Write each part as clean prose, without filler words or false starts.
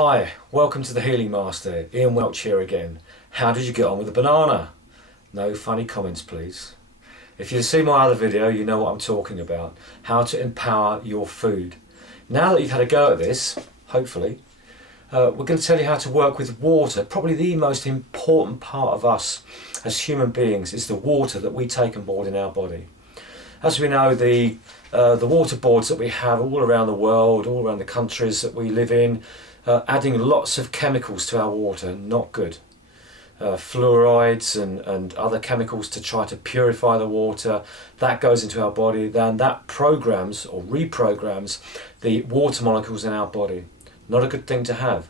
Hi, welcome to the Healing Master. Ian Welch here again. How did you get on with the banana? No funny comments please. If you've seen my other video, you know what I'm talking about. How to empower your food. Now that you've had a go at this, hopefully, we're going to tell you how to work with water. Probably the most important part of us as human beings is the water that we take on board in our body. As we know, the water boards that we have all around the world, all around the countries that we live in, adding lots of chemicals to our water, not good. Fluorides and other chemicals to try to purify the water, that goes into our body, then that programs or reprograms the water molecules in our body. Not a good thing to have.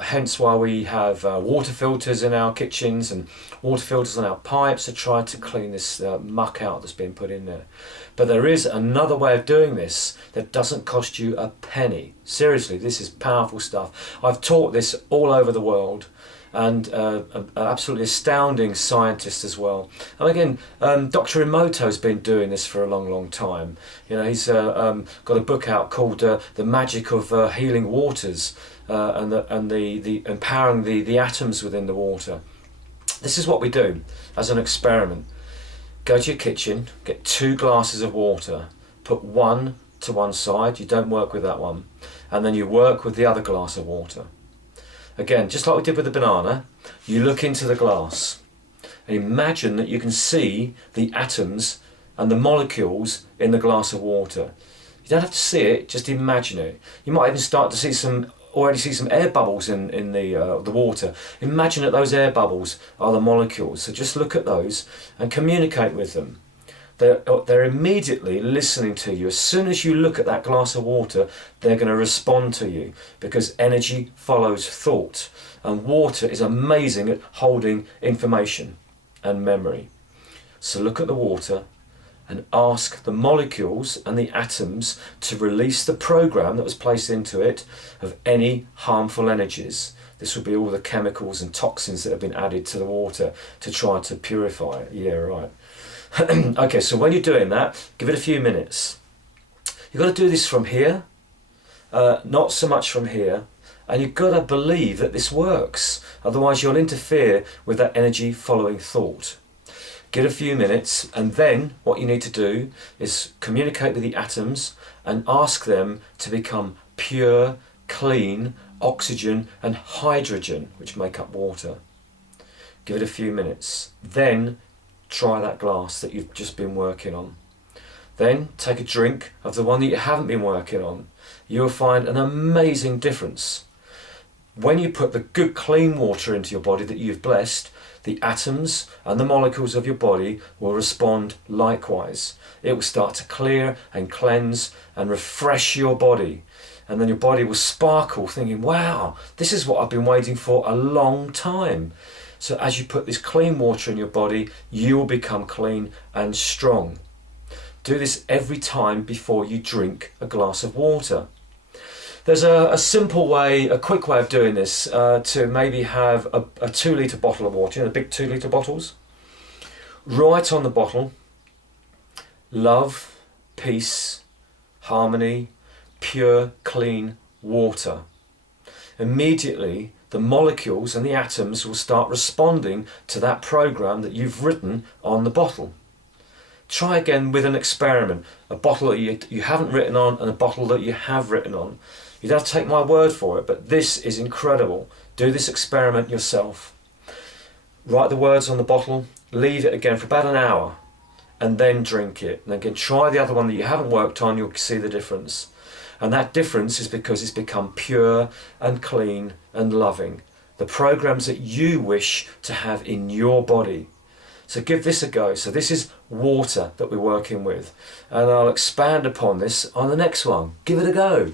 Hence why we have water filters in our kitchens and water filters on our pipes to try to clean this muck out that's been put in there. But there is another way of doing this that doesn't cost you a penny. Seriously, this is powerful stuff. I've taught this all over the world, and an absolutely astounding scientist as well. And again, Dr. Emoto's been doing this for a long time. You know, he's got a book out called The Magic of Healing Waters, and the empowering the atoms within the water. This is what we do as an experiment. Go to your kitchen, get 2 glasses of water, put one to one side, you don't work with that one, and then you work with the other glass of water. Again, just like we did with the banana, you look into the glass and imagine that you can see the atoms and the molecules in the glass of water. You don't have to see it, just imagine it. You might even start to already see some air bubbles in the water. Imagine that those air bubbles are the molecules. So just look at those and communicate with them. They're immediately listening to you. As soon as you look at that glass of water, they're going to respond to you, because energy follows thought, and water is amazing at holding information and memory. So look at the water and ask the molecules and the atoms to release the program that was placed into it of any harmful energies. This will be all the chemicals and toxins that have been added to the water to try to purify it. Yeah, right. Okay, so when you're doing that, give it a few minutes. You've got to do this from here, not so much from here, and you've got to believe that this works. Otherwise you'll interfere with that energy following thought. Give it a few minutes, and then what you need to do is communicate with the atoms and ask them to become pure, clean oxygen and hydrogen, which make up water. Give it a few minutes. Then try that glass that you've just been working on. Then take a drink of the one that you haven't been working on. You'll find an amazing difference. When you put the good clean water into your body that you've blessed, the atoms and the molecules of your body will respond likewise. It will start to clear and cleanse and refresh your body. And then your body will sparkle, thinking, wow, this is what I've been waiting for a long time. So as you put this clean water in your body, you will become clean and strong. Do this every time before you drink a glass of water. There's a simple way, a quick way of doing this, to maybe have a 2-litre bottle of water, you know, the big 2-litre bottles. Write on the bottle, love, peace, harmony, pure, clean water. Immediately, the molecules and the atoms will start responding to that program that you've written on the bottle. Try again with an experiment, a bottle that you haven't written on and a bottle that you have written on. You don't have to take my word for it, but this is incredible. Do this experiment yourself. Write the words on the bottle, leave it again for about an hour, and then drink it. And again, try the other one that you haven't worked on, you'll see the difference. And that difference is because it's become pure and clean and loving. The programs that you wish to have in your body. So give this a go. So this is water that we're working with. And I'll expand upon this on the next one. Give it a go.